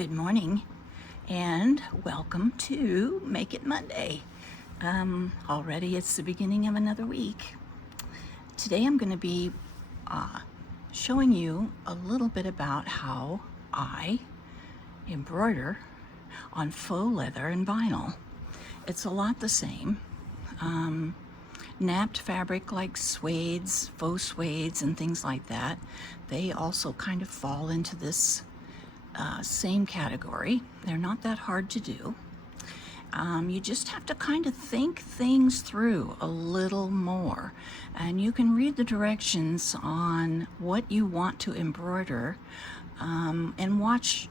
Good morning and welcome to Make It Monday. Already it's the beginning of another week. Today I'm going to be showing you a little bit about how I embroider on faux leather and vinyl. It's a lot the same. Napped fabric like suedes, faux suedes and things like that, they also kind of fall into this same category. They're not that hard to do. You just have to kind of think things through a little more, and you can read the directions on what you want to embroider and watch,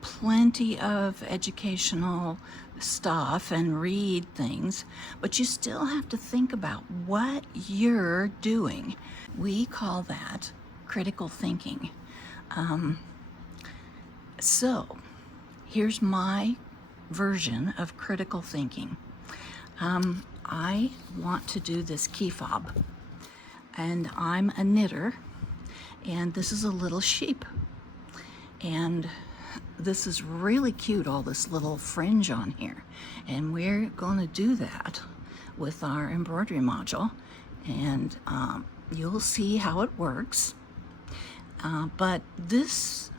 plenty of educational stuff and read things, but you still have to think about what you're doing. We call that critical thinking. So here's my version of critical thinking. I want to do this key fob, and I'm a knitter, and this is a little sheep, and this is really cute, all this little fringe on here, and we're going to do that with our embroidery module, and you'll see how it works. But this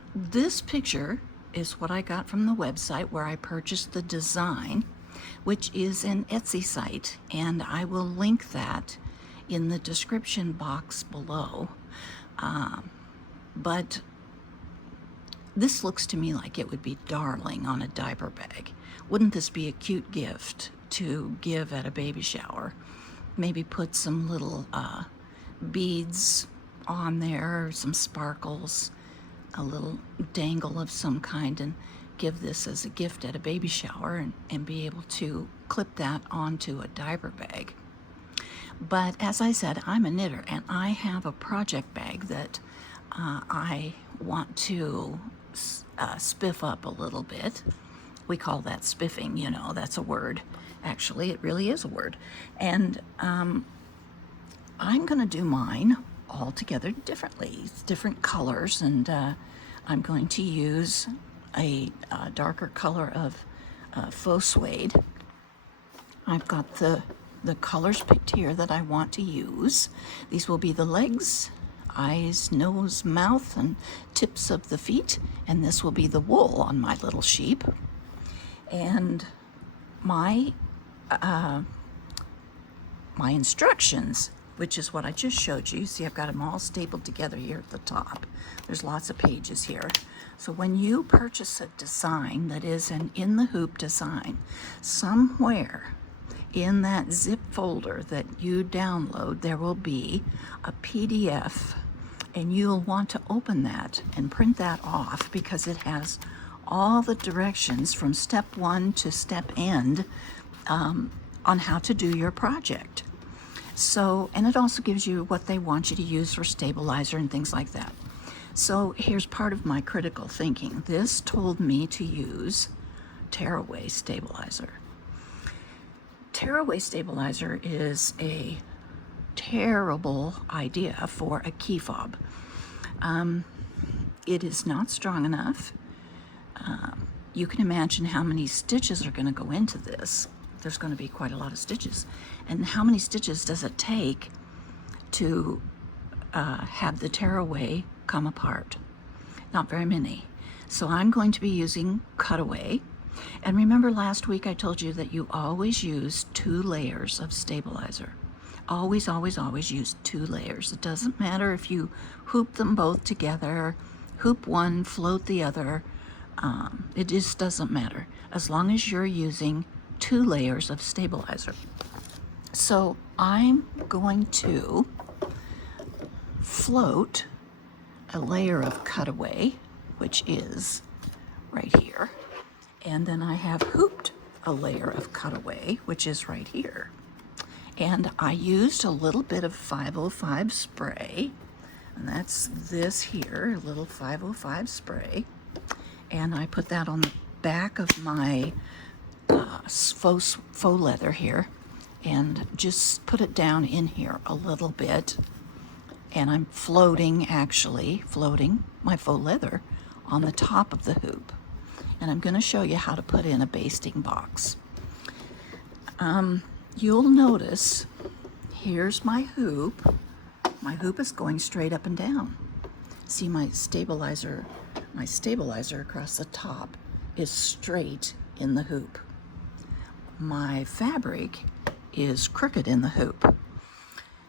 picture is what I got from the website where I purchased the design, which is an Etsy site, and I will link that in the description box below. But this looks to me like it would be darling on a diaper bag. Wouldn't this be a cute gift to give at a baby shower? Maybe put some little beads on there, some sparkles, a little dangle of some kind, and give this as a gift at a baby shower and be able to clip that onto a diaper bag. But as I said, I'm a knitter, and I have a project bag that I want to spiff up a little bit. We call that spiffing, that's a word. Actually, it really is a word. And I'm going to do mine all together differently, different colors, and I'm going to use a darker color of faux suede. I've got the colors picked here that I want to use. These will be the legs, eyes, nose, mouth, and tips of the feet, and this will be the wool on my little sheep. And my instructions, which is what I just showed you. See, I've got them all stapled together here at the top. There's lots of pages here. So when you purchase a design that is an in the hoop design, somewhere in that zip folder that you download, there will be a PDF, and you'll want to open that and print that off, because it has all the directions from step 1 to step end on how to do your project. So, and it also gives you what they want you to use for stabilizer and things like that. So here's part of my critical thinking. This told me to use tearaway stabilizer. Tearaway stabilizer is a terrible idea for a key fob. It is not strong enough. You can imagine how many stitches are going to go into this. There's going to be quite a lot of stitches. And how many stitches does it take to have the tearaway come apart? Not very many. So I'm going to be using cutaway. And remember last week I told you that you always use 2 layers of stabilizer. Always, always, always use 2 layers. It doesn't matter if you hoop them both together, hoop one, float the other. It just doesn't matter, as long as you're using 2 layers of stabilizer. So I'm going to float a layer of cutaway, which is right here, and then I have hooped a layer of cutaway, which is right here. And I used a little bit of 505 spray, and that's this here, a little 505 spray, and I put that on the back of my faux leather here, and just put it down in here a little bit, and I'm floating my faux leather on the top of the hoop. And I'm going to show you how to put in a basting box. You'll notice, here's my hoop. My hoop is going straight up and down. See my stabilizer across the top is straight in the hoop. My fabric is crooked in the hoop.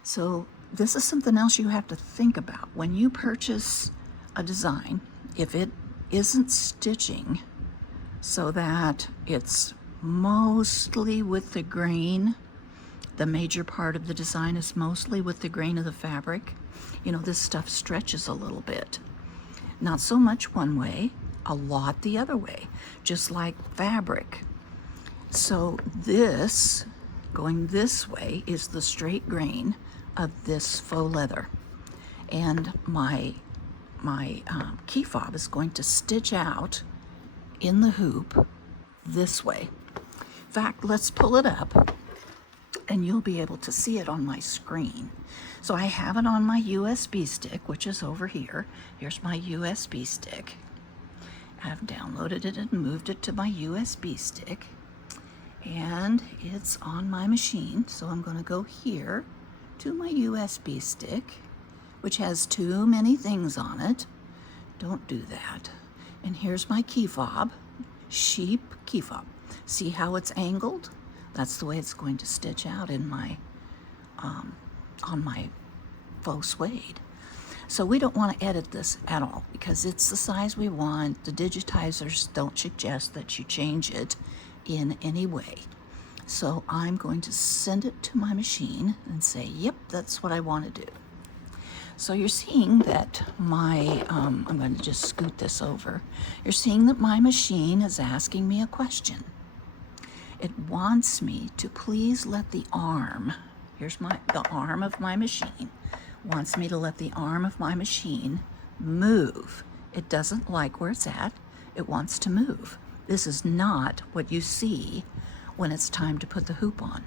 So this is something else you have to think about. When you purchase a design, if it isn't stitching so that it's mostly with the grain, the major part of the design is mostly with the grain of the fabric. You know, this stuff stretches a little bit. Not so much one way, a lot the other way, just like fabric. So this, going this way, is the straight grain of this faux leather. And my key fob is going to stitch out in the hoop this way. In fact, let's pull it up and you'll be able to see it on my screen. So I have it on my USB stick, which is over here. Here's my USB stick. I've downloaded it and moved it to my USB stick. And it's on my machine. So I'm going to go here to my USB stick, which has too many things on it. Don't do that. And here's my key fob, sheep key fob. See how it's angled? That's the way it's going to stitch out in my on my faux suede. So we don't want to edit this at all because it's the size we want. The digitizers don't suggest that you change it in any way. So I'm going to send it to my machine and say, yep, that's what I want to do. So you're seeing that my, I'm going to just scoot this over. You're seeing that my machine is asking me a question. It wants me to please let the arm, here's the arm of my machine, wants me to let the arm of my machine move. It doesn't like where it's at. It wants to move. This is not what you see when it's time to put the hoop on.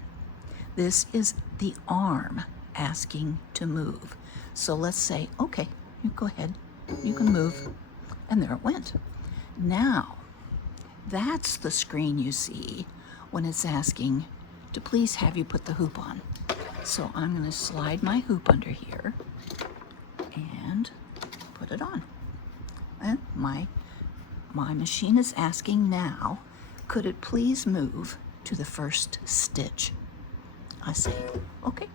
This is the arm asking to move. So let's say, okay, you go ahead, you can move. And there it went. Now, that's the screen you see when it's asking to please have you put the hoop on. So I'm going to slide my hoop under here and put it on. And my machine is asking now, could it please move to the first stitch? I say, okay,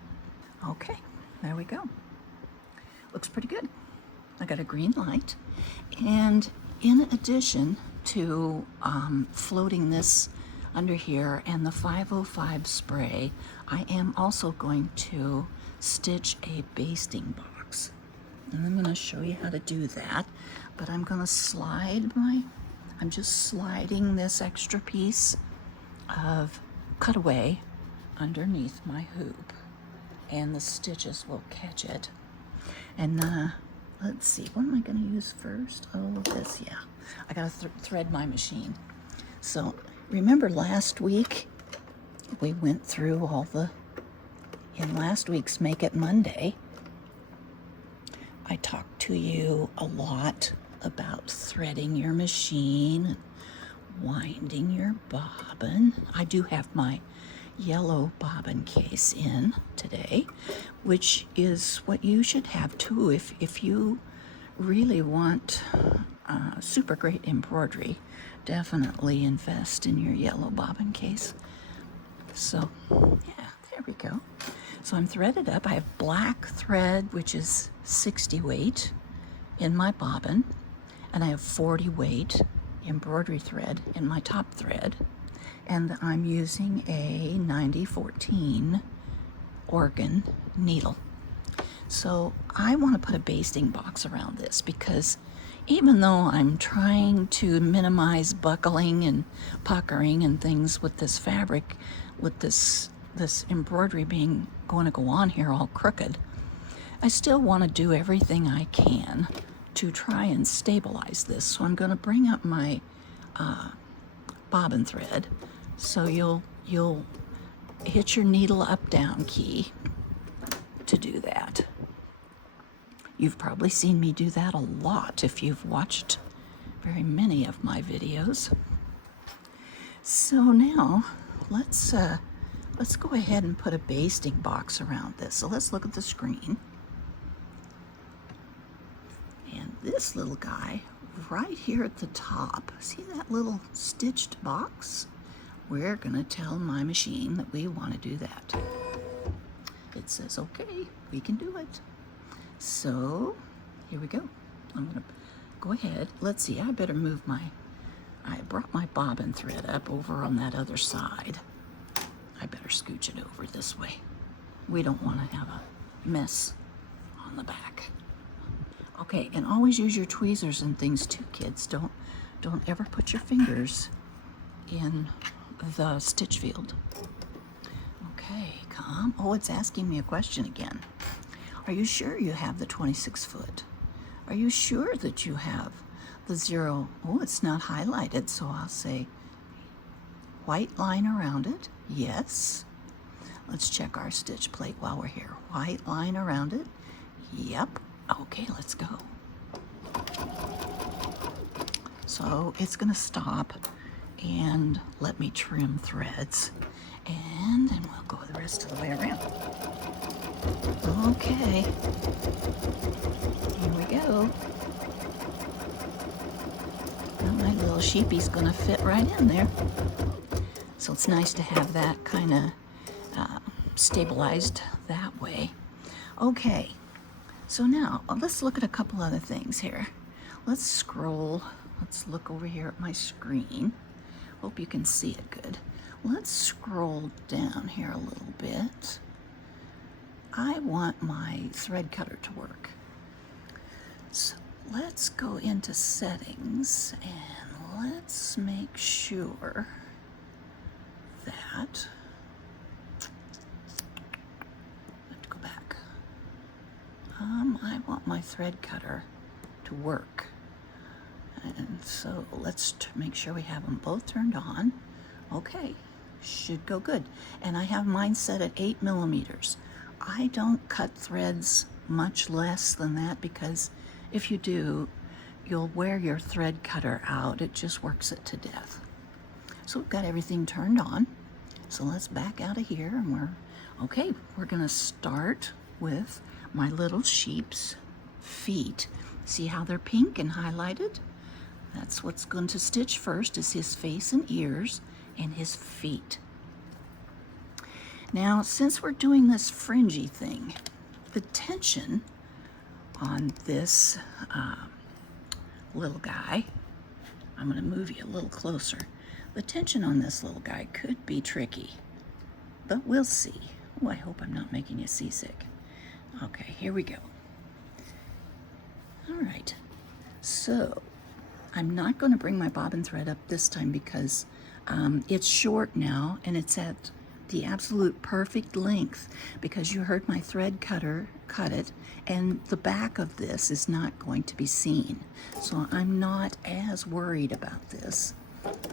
there we go. Looks pretty good. I got a green light. And in addition to floating this under here and the 505 spray, I am also going to stitch a basting box. And I'm going to show you how to do that. But I'm going to I'm just sliding this extra piece of cutaway underneath my hoop. And the stitches will catch it. And let's see, what am I going to use first? Oh, this, yeah. I got to thread my machine. So remember last week, we went through in last week's Make It Monday, I talked to you a lot about threading your machine, winding your bobbin. I do have my yellow bobbin case in today, which is what you should have too if you really want super great embroidery. Definitely invest in your yellow bobbin case. So yeah, there we go. So I'm threaded up. I have black thread, which is 60 weight in my bobbin, and I have 40 weight embroidery thread in my top thread. And I'm using a 9014 organ needle. So I want to put a basting box around this because even though I'm trying to minimize buckling and puckering and things with this fabric, with this embroidery going to go on here all crooked, I still want to do everything I can to try and stabilize this. So I'm going to bring up my bobbin thread. So you'll hit your needle up down key to do that. You've probably seen me do that a lot if you've watched very many of my videos. So now let's go ahead and put a basting box around this. So let's look at the screen. And this little guy right here at the top, see that little stitched box? We're gonna tell my machine that we want to do that. It says, okay, we can do it. So here we go. I'm gonna go ahead. Let's see, I better move I brought my bobbin thread up over on that other side. I better scooch it over this way. We don't want to have a mess on the back. Okay, and always use your tweezers and things too, kids. Don't ever put your fingers in the stitch field. Okay, come. Oh, it's asking me a question again. Are you sure you have the 26 foot? Are you sure that you have the 0? Oh, it's not highlighted, so I'll say white line around it. Yes. Let's check our stitch plate while we're here. White line around it. Yep. Okay, let's go. So it's gonna stop and let me trim threads, and then we'll go the rest of the way around. Okay, here we go. Now my little sheepy's gonna fit right in there. So it's nice to have that kind of stabilized that way. Okay, so now let's look at a couple other things here. Let's scroll. Let's look over here at my screen. Hope you can see it good. Let's scroll down here a little bit. I want my thread cutter to work. So let's go into settings and let's make sure that, I have to go back. I want my thread cutter to work. And so let's make sure we have them both turned on. Okay, should go good. And I have mine set at 8 millimeters. I don't cut threads much less than that because if you do, you'll wear your thread cutter out. It just works it to death. So we've got everything turned on. So let's back out of here and we're gonna start with my little sheep's feet. See how they're pink and highlighted? That's what's going to stitch first, is his face and ears and his feet. Now, since we're doing this fringy thing, the tension on this little guy, I'm going to move you a little closer. The tension on this little guy could be tricky, but we'll see. Oh, I hope I'm not making you seasick. Okay, here we go. All right, so I'm not going to bring my bobbin thread up this time because it's short now and it's at the absolute perfect length because you heard my thread cutter cut it and the back of this is not going to be seen. So I'm not as worried about this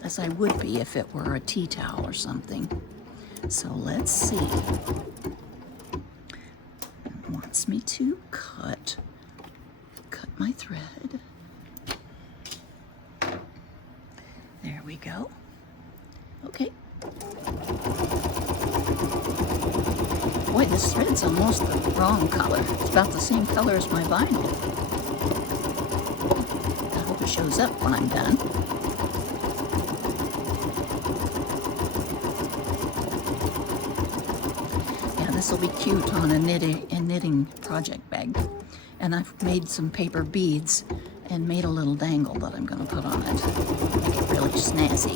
as I would be if it were a tea towel or something. So let's see. It wants me to cut my thread. There we go. Okay. Boy, this thread's almost the wrong color. It's about the same color as my vinyl. I hope it shows up when I'm done. Yeah, this will be cute on a knitting project bag. And I've made some paper beads and made a little dangle that I'm going to put on it. Make it really snazzy.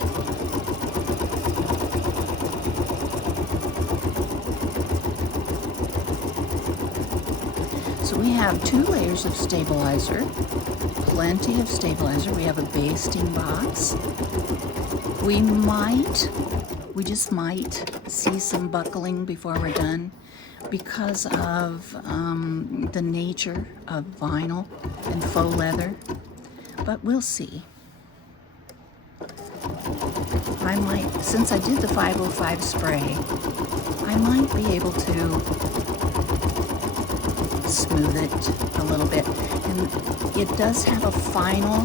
So we have 2 layers of stabilizer, plenty of stabilizer. We have a basting box. We just might see some buckling before we're done because of the nature of vinyl and faux leather, but we'll see. I might, since I did the 505 spray, I might be able to smooth it a little bit. And it does have a final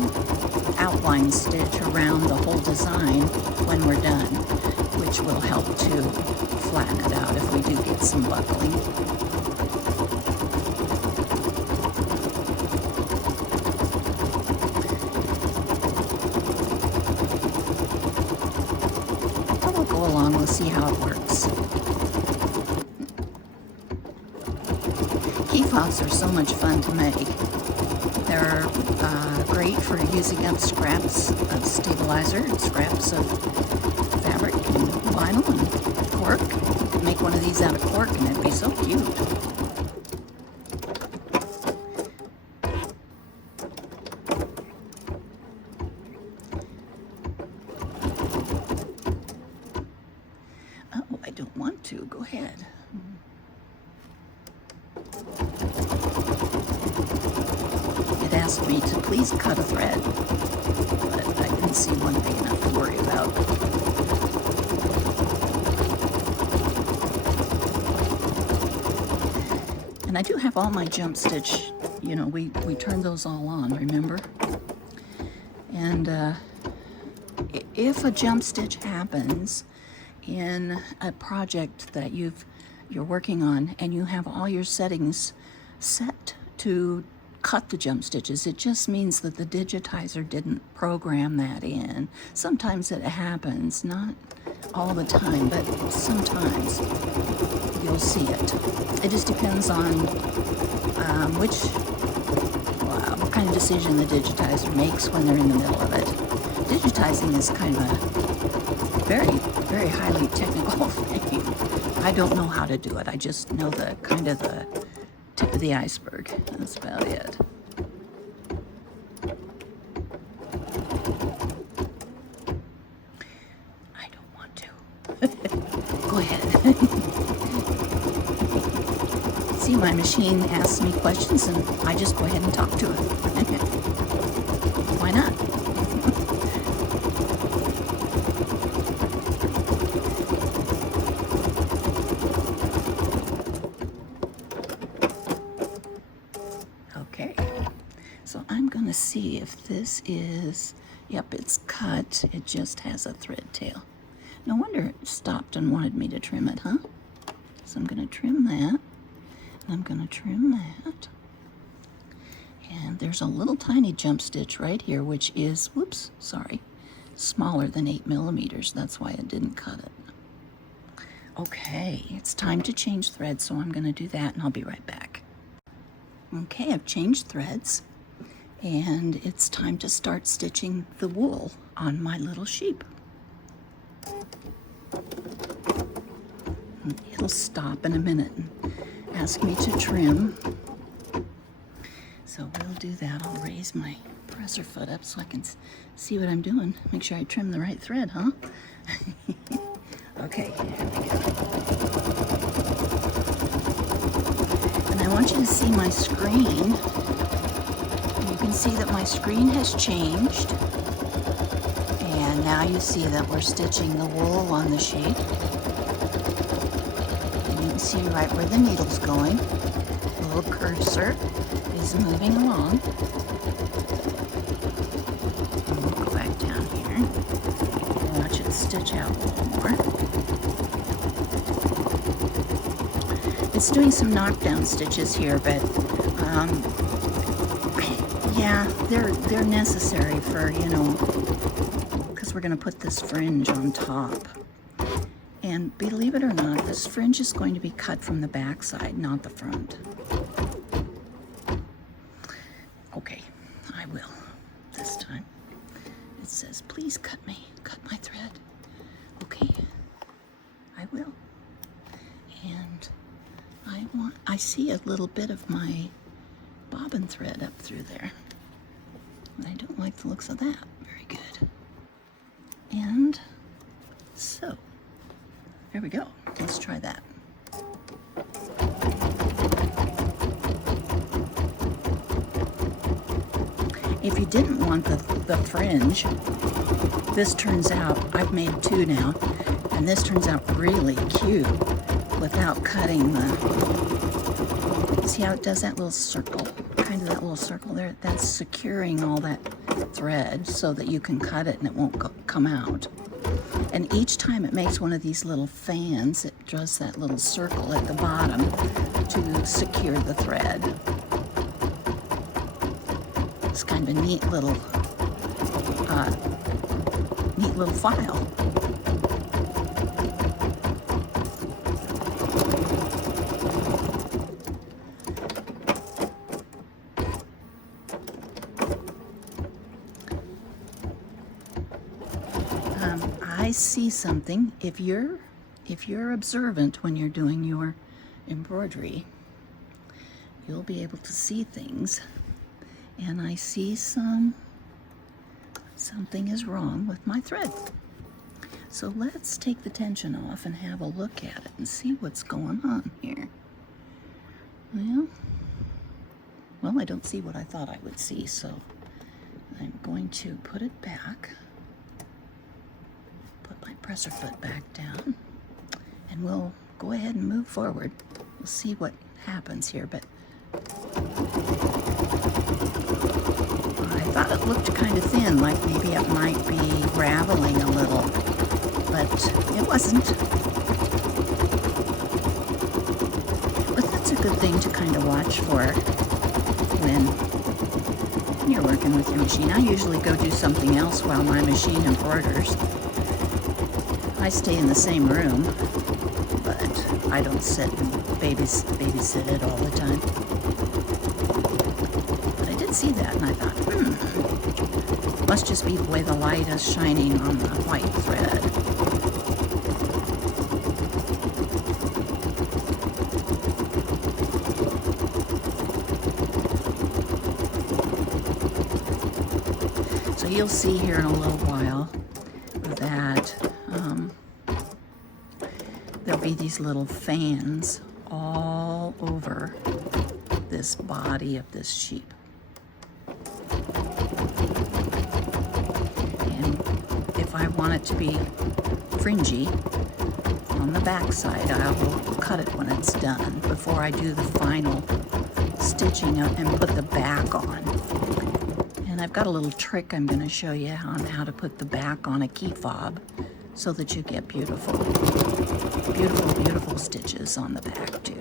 outline stitch around the whole design when we're done, which will help to flatten it out if we do get some buckling. But we'll go along, we'll see how it works. Key fobs are so much fun to make. They're great for using up scraps of stabilizer and scraps of fabric and vinyl and cork. You could make one of these out of cork and it'd be so cute. Oh, I don't want to. Go ahead. It asked me to please cut a thread, but I didn't see one big enough to worry about. And I do have all my jump stitch, you know, we turned those all on, remember? And if a jump stitch happens in a project that you're working on and you have all your settings set to cut the jump stitches, it just means that the digitizer didn't program that in. Sometimes it happens, not all the time, but sometimes you'll see it. It just depends on what kind of decision the digitizer makes when they're in the middle of it. Digitizing is kind of a very, very highly technical thing. I don't know how to do it. I just know the kind of the tip of the iceberg. That's about it. I don't want to. Go ahead. See, my machine asks me questions and I just go ahead and talk to it. Why not? Okay, so I'm going to see if this is, yep, it's cut. It just has a thread tail. No wonder it stopped and wanted me to trim it, huh? So I'm going to trim that, and I'm going to trim that. And there's a little tiny jump stitch right here, which is, whoops, sorry, smaller than 8 millimeters. That's why it didn't cut it. Okay, it's time to change thread, so I'm going to do that, and I'll be right back. Okay, I've changed threads, and it's time to start stitching the wool on my little sheep. It'll stop in a minute and ask me to trim. So we'll do that. I'll raise my presser foot up so I can see what I'm doing. Make sure I trim the right thread, huh? Okay, here we go. And I want you to see my screen. You can see that my screen has changed. And now you see that we're stitching the wool on the sheep. And you can see right where the needle's going. The little cursor is moving along. And we'll go back down here. And watch it stitch out a little more. It's doing some knockdown stitches here, but yeah, they're necessary for, you know, because we're going to put this fringe on top. And believe it or not, this fringe is going to be cut from the back side, not the front. Okay, I will this time. It says, please cut my thread. Okay, I will. And I see a little bit of my bobbin thread up through there. And I don't like the looks of that. Very good. And so, there we go. Let's try that. If you didn't want the fringe, this turns out, I've made two now, and this turns out really cute without cutting the See how it does that little circle? Kind of that little circle there? That's securing all that thread so that you can cut it and it won't come out. And each time it makes one of these little fans, it does that little circle at the bottom to secure the thread. It's kind of a neat little file. I see something. If you're observant when you're doing your embroidery, you'll be able to see things. And I see something is wrong with my thread. So let's take the tension off and have a look at it and see what's going on here. Well, I don't see what I thought I would see, so I'm going to put it back. Put my presser foot back down, and we'll go ahead and move forward. We'll see what happens here, but I thought it looked kind of thin, like maybe it might be raveling a little, but it wasn't. But that's a good thing to kind of watch for when you're working with your machine. I usually go do something else while my machine embroiders. I stay in the same room, but I don't sit and babysit it all the time. But I did see that, and I thought, must just be the way the light is shining on the white thread. So you'll see here in a little while that there'll be these little fans all over this body of this sheep. And if I want it to be fringy on the back side, I will cut it when it's done before I do the final stitching and put the back on. And I've got a little trick I'm going to show you on how to put the back on a key fob so that you get beautiful, beautiful, beautiful stitches on the back too.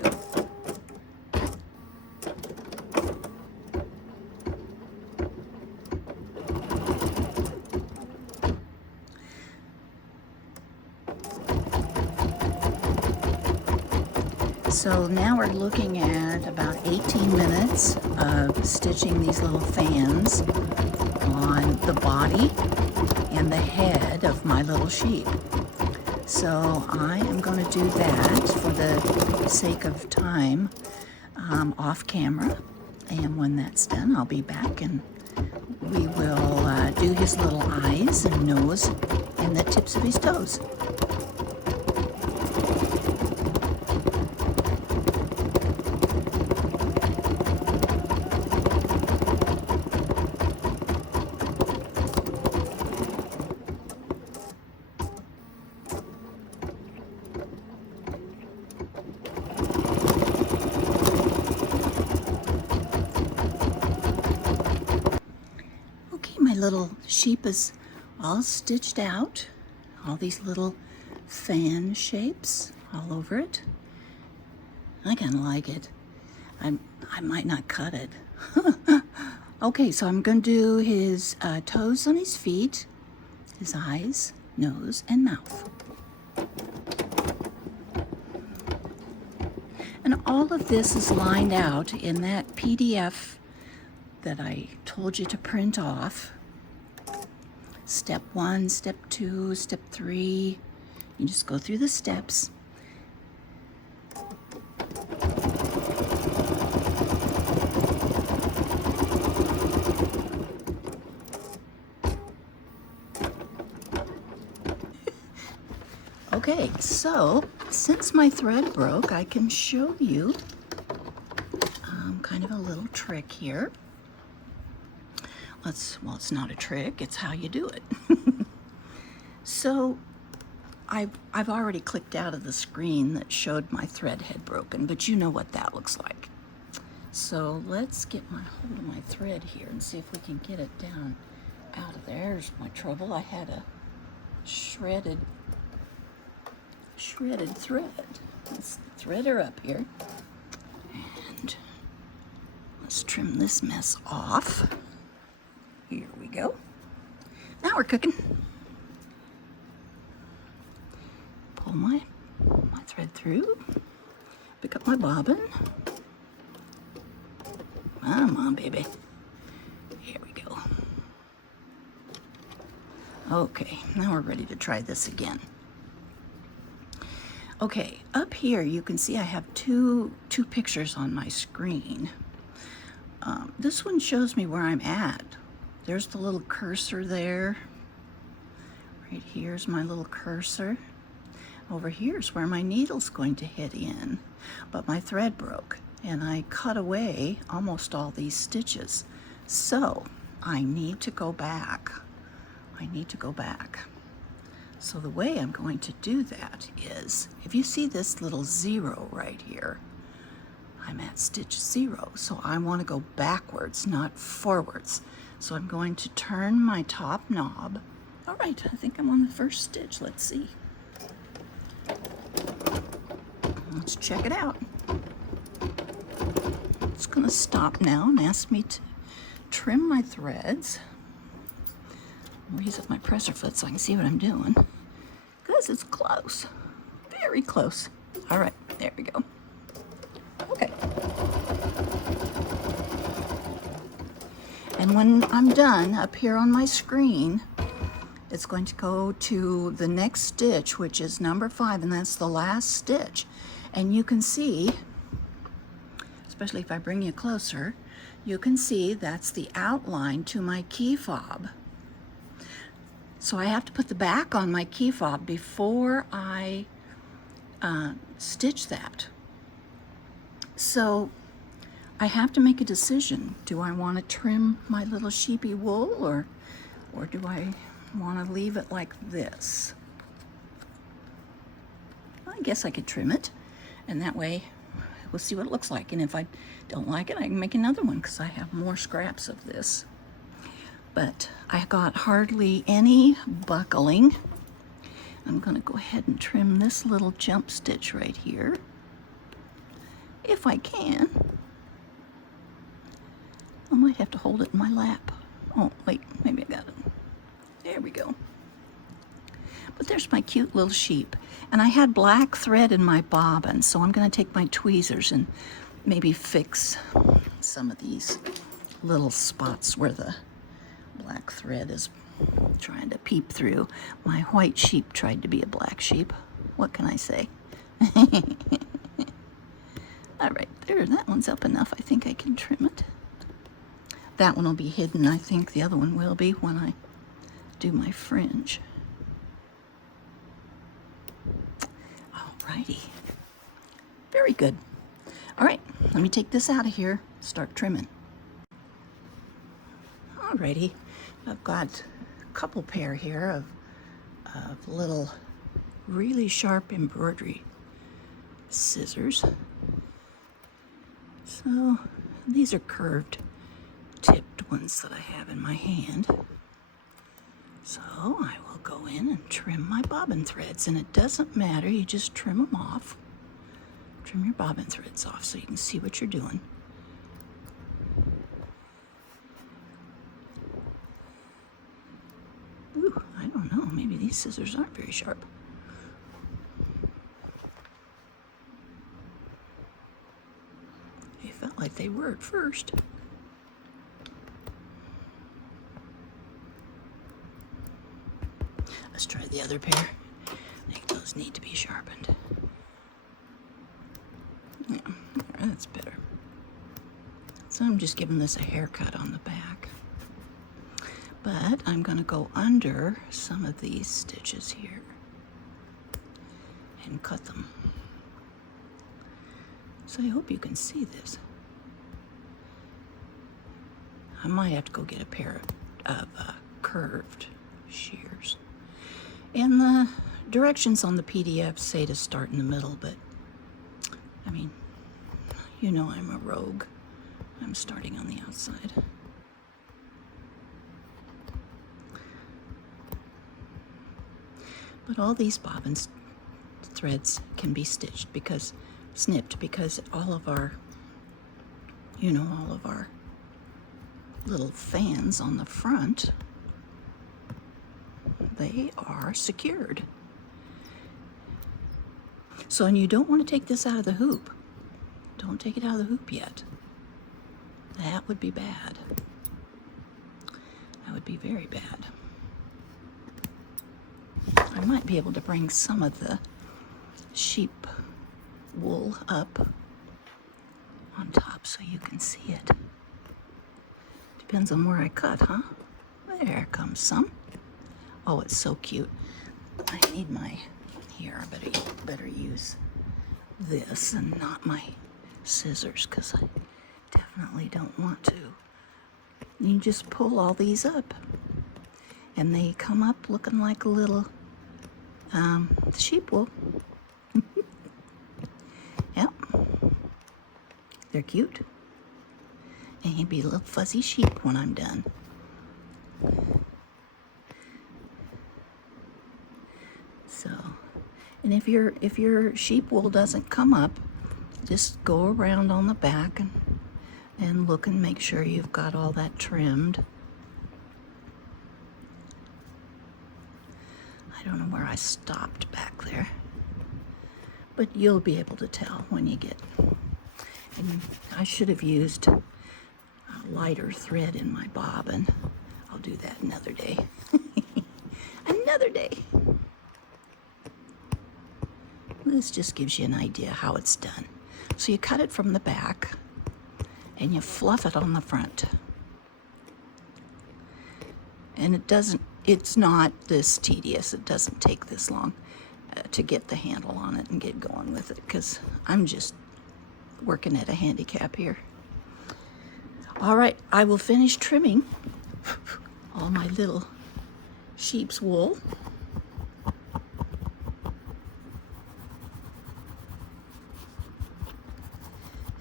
So now we're looking at about 18 minutes of stitching these little fans on the body and the head of my little sheep. So I am going to do that for the sake of time off camera, and when that's done I'll be back and we will do his little eyes and nose and the tips of his toes. My little sheep is all stitched out, all these little fan shapes all over it. I kind of like it. I might not cut it. Okay, so I'm going to do his toes on his feet, his eyes, nose, and mouth. And all of this is lined out in that PDF that I told you to print off. Step 1, step 2, step 3. You just go through the steps. Okay, so since my thread broke, I can show you kind of a little trick here. Well, it's not a trick, it's how you do it. So I've already clicked out of the screen that showed my thread had broken, but you know what that looks like. So let's get my hold of my thread here and see if we can get it down out of there. There's my trouble. I had a shredded thread. Let's thread her up here. And let's trim this mess off. Here we go. Now we're cooking. Pull my thread through. Pick up my bobbin. Come on, baby. Here we go. Okay, now we're ready to try this again. Okay, up here you can see I have two pictures on my screen. This one shows me where I'm at. There's the little cursor there. Right here's my little cursor. Over here's where my needle's going to hit in, but my thread broke and I cut away almost all these stitches. So I need to go back. So the way I'm going to do that is, if you see this little 0 right here, I'm at stitch 0. So I want to go backwards, not forwards. So I'm going to turn my top knob. All right, I think I'm on the first stitch. Let's see. Let's check it out. It's going to stop now and ask me to trim my threads. Raise up my presser foot so I can see what I'm doing. Because it's close. Very close. All right, there we go. Okay. And when I'm done, up here on my screen, it's going to go to the next stitch, which is number 5, and that's the last stitch. And you can see, especially if I bring you closer, you can see that's the outline to my key fob. So I have to put the back on my key fob before I stitch that. So I have to make a decision. Do I want to trim my little sheepy wool, or do I want to leave it like this? Well, I guess I could trim it, and that way we'll see what it looks like. And if I don't like it, I can make another one because I have more scraps of this. But I got hardly any buckling. I'm going to go ahead and trim this little jump stitch right here, if I can. I might have to hold it in my lap. Oh, wait, maybe I got it. There we go. But there's my cute little sheep. And I had black thread in my bobbin, so I'm going to take my tweezers and maybe fix some of these little spots where the black thread is trying to peep through. My white sheep tried to be a black sheep. What can I say? All right, there, that one's up enough. I think I can trim it. That one will be hidden. I think the other one will be when I do my fringe. Alrighty. Very good. All right, let me take this out of here, start trimming. Alrighty, I've got a couple pair here of little really sharp embroidery scissors. So these are curved tipped ones that I have in my hand. So I will go in and trim my bobbin threads, and it doesn't matter, you just trim them off. Trim your bobbin threads off so you can see what you're doing. Ooh, I don't know, maybe these scissors aren't very sharp. They felt like they were at first. Let's try the other pair. I think those need to be sharpened. Yeah, that's better. So I'm just giving this a haircut on the back. But I'm going to go under some of these stitches here and cut them. So I hope you can see this. I might have to go get a pair of curved shears. And the directions on the PDF say to start in the middle, but I mean, you know I'm a rogue. I'm starting on the outside. But all these bobbin threads can be snipped because all of our, all of our little fans on the front, they are secured. So, and you don't want to take this out of the hoop. Don't take it out of the hoop yet. That would be bad. That would be very bad. I might be able to bring some of the sheep wool up on top so you can see it. Depends on where I cut, huh? There comes some. Oh, it's so cute. I need my, here, I better use this and not my scissors, because I definitely don't want to. You just pull all these up, and they come up looking like a little sheep wool. Yep. They're cute. And you'd be a little fuzzy sheep when I'm done. So, and if your sheep wool doesn't come up, just go around on the back and look and make sure you've got all that trimmed. I don't know where I stopped back there, but you'll be able to tell when you get. And I should have used a lighter thread in my bobbin. I'll do that another day. Another day. This just gives you an idea how it's done. So you cut it from the back and you fluff it on the front. And it's not this tedious. It doesn't take this long to get the handle on it and get going with it, because I'm just working at a handicap here. All right, I will finish trimming all my little sheep's wool.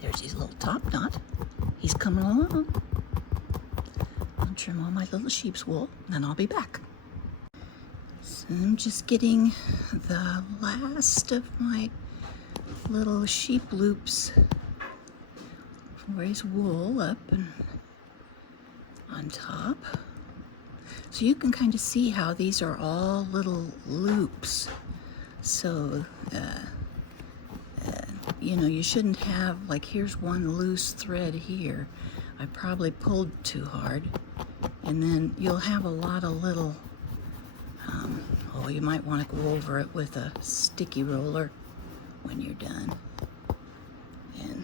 There's his little top knot. He's coming along. I'll trim all my little sheep's wool, and then I'll be back. So I'm just getting the last of my little sheep loops for his wool up and on top. So you can kind of see how these are all little loops. So, you shouldn't have, like, here's one loose thread here. I probably pulled too hard. And then you'll have a lot of little, you might want to go over it with a sticky roller when you're done. And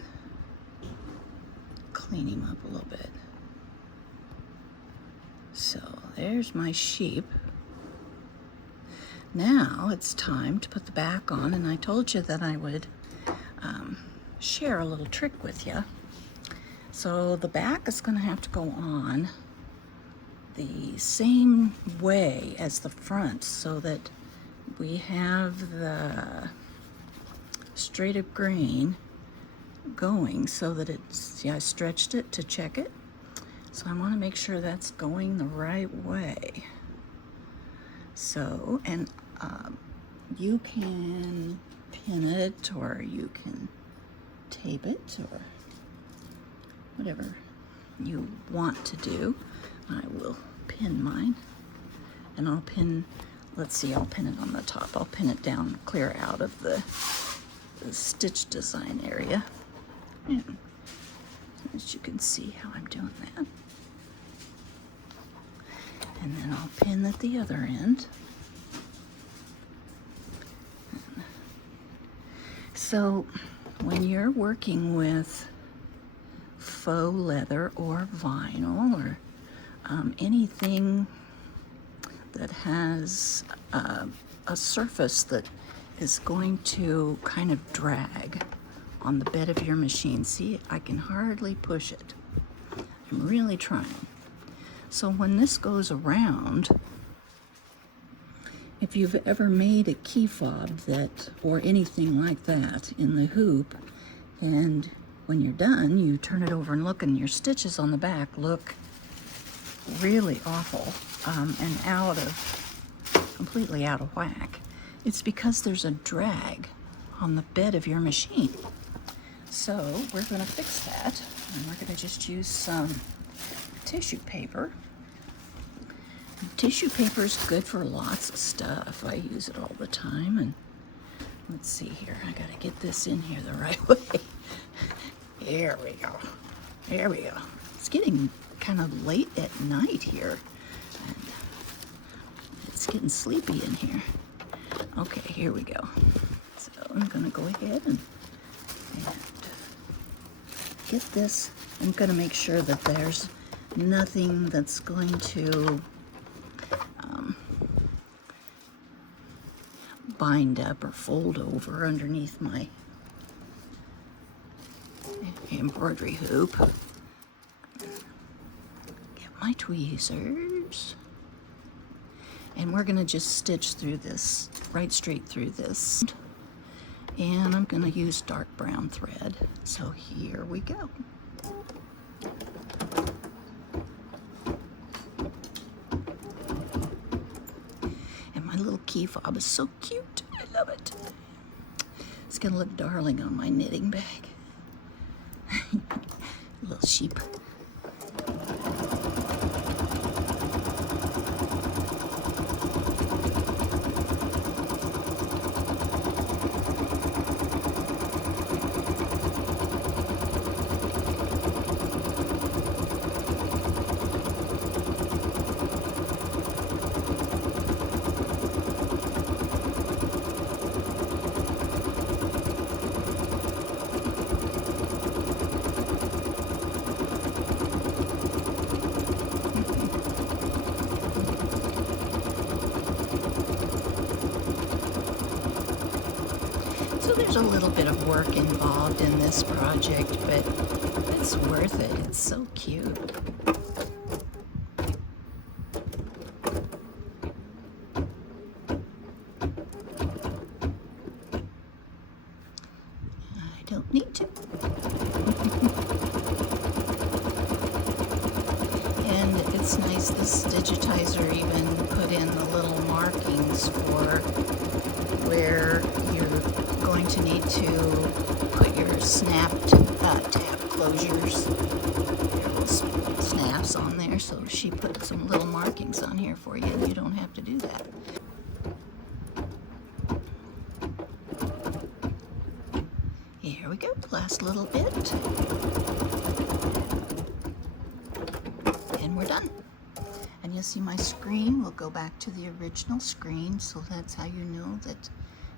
clean him up a little bit. So there's my sheep. Now it's time to put the back on, and I told you that I would share a little trick with you. So the back is going to have to go on the same way as the front, so that we have the straight of grain going, so that it's, see, I stretched it to check it. So I want to make sure that's going the right way. So, and you can pin it, or you can tape it, or whatever you want to do. I will pin mine, and I'll pin, let's see, I'll pin it on the top. I'll pin it down clear out of the stitch design area. And as you can see how I'm doing that. And then I'll pin at the other end. So when you're working with faux leather or vinyl, or anything that has a surface that is going to kind of drag on the bed of your machine. See, I can hardly push it. I'm really trying. So when this goes around, if you've ever made a key fob that, or anything like that in the hoop, and when you're done, you turn it over and look, and your stitches on the back look really awful and completely out of whack. It's because there's a drag on the bed of your machine. So we're going to fix that, and we're going to just use some tissue paper. Tissue paper is good for lots of stuff. I use it all the time. And let's see here. I got to get this in here the right way. There we go. There we go. It's getting kind of late at night here, and it's getting sleepy in here. Okay, here we go. So I'm going to go ahead and get this. I'm going to make sure that there's nothing that's going to bind up or fold over underneath my embroidery hoop. Get my tweezers. And we're going to just stitch through this, right straight through this. And I'm going to use dark brown thread. So here we go. And my little key fob is so cute. I love it. It's going to look darling on my knitting bag. Little sheep. So there's a little bit of work involved in this project, but it's worth it. It's so cute. I don't need to. And it's nice, this digitizer even put in the little markings for where you're going to need to put your snapped tab closures, your little snaps on there. So she put some little markings on here for you, and you don't have to do that. Here we go, last little bit. And we're done. And you'll see my screen will go back to the original screen, so that's how you know that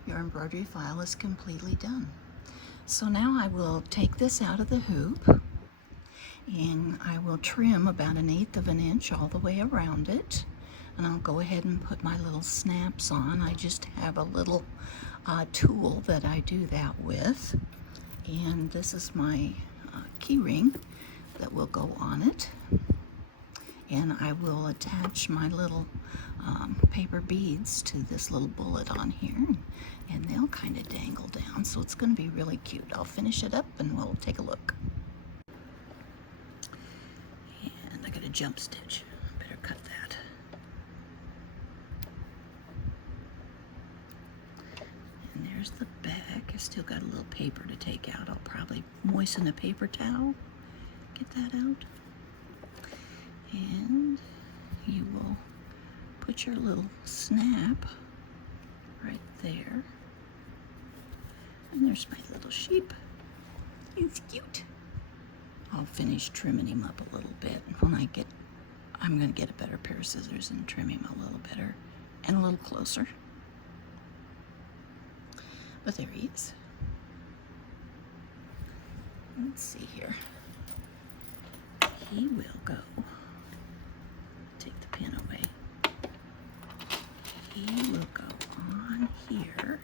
your embroidery file is completely done. So now I will take this out of the hoop, and I will trim about 1/8 of an inch all the way around it, and I'll go ahead and put my little snaps on. I just have a little tool that I do that with, and this is my key ring that will go on it. And I will attach my little paper beads to this little bullet on here, and they'll kind of dangle down, so it's going to be really cute. I'll finish it up and we'll take a look. And I got a jump stitch. Better cut that. And there's the back. I still got a little paper to take out. I'll probably moisten a paper towel, get that out. And you will put your little snap right there. And there's my little sheep. He's cute. I'll finish trimming him up a little bit. When I'm going to get a better pair of scissors and trim him a little better and a little closer. But there he is. Let's see here. He will go. Take the pin away. He will go on here,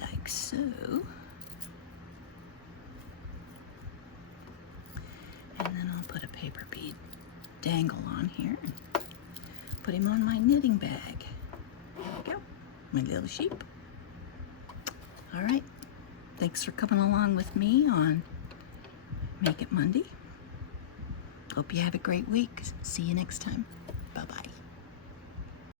like so. And then I'll put a paper bead dangle on here and put him on my knitting bag. There we go, my little sheep. All right, Thanks for coming along with me on Make It Monday. Hope you have a great week. See you next time.